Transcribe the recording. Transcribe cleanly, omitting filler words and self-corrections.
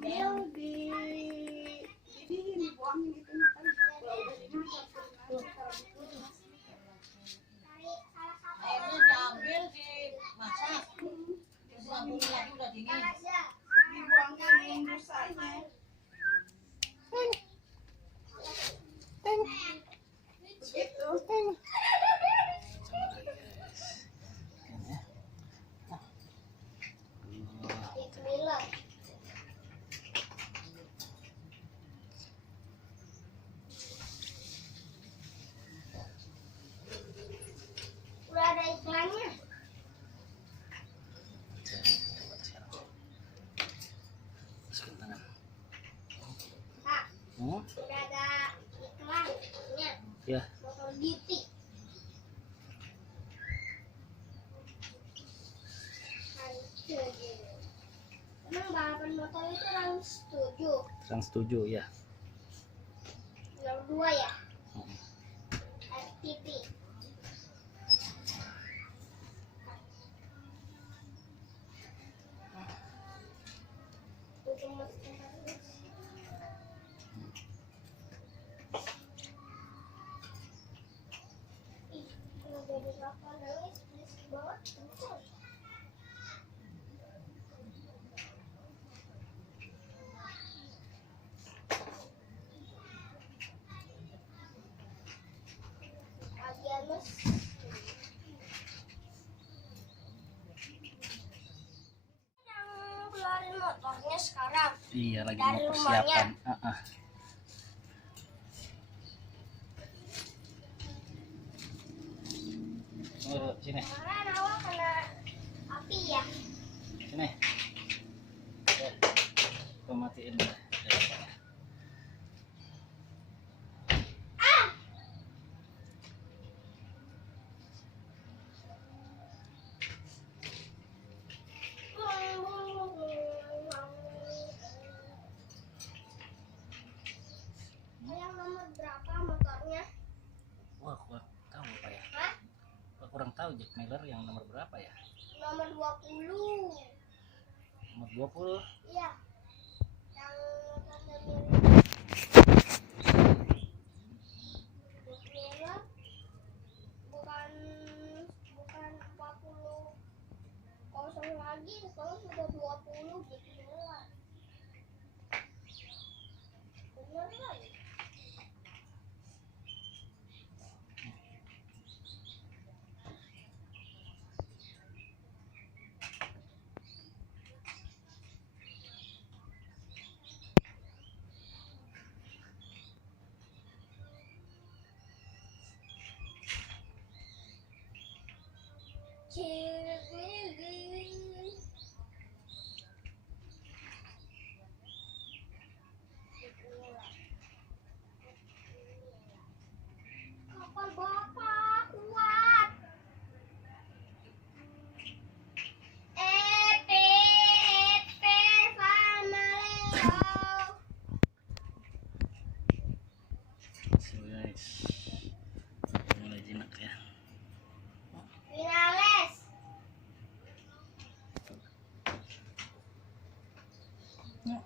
diambil dibuangin gitu kan. Airnya diambil dimasak, dibuang dulu lagi udah dingin. Dibuangin busanya. Begitu. Udah ada iklannya. Pak, udah ada iklannya. Ya. Motor GT. Emang balapan motor itu orang setuju? Sang setuju ya. Yang dua ya? FTP. Keluarin motornya sekarang. Iya, lagi Dari mau persiapan. Sini. Kemarin awal kena api ya. Sini. Ya. Kau matiin deh. Yang nomor berapa motornya? Wah, kurang tahu apa ya? Hah? Kurang tahu Jack Miller yang nomor berapa ya? Nomor 20. Nomor 20. Iya. Yang tanda merah bukan 40 kosong lagi, sekarang sudah 20 gitu merah. Bener kan? Kapal bapak kuat. Epe sama Leo. So guys, mulai jinak ya. Finales. Ya.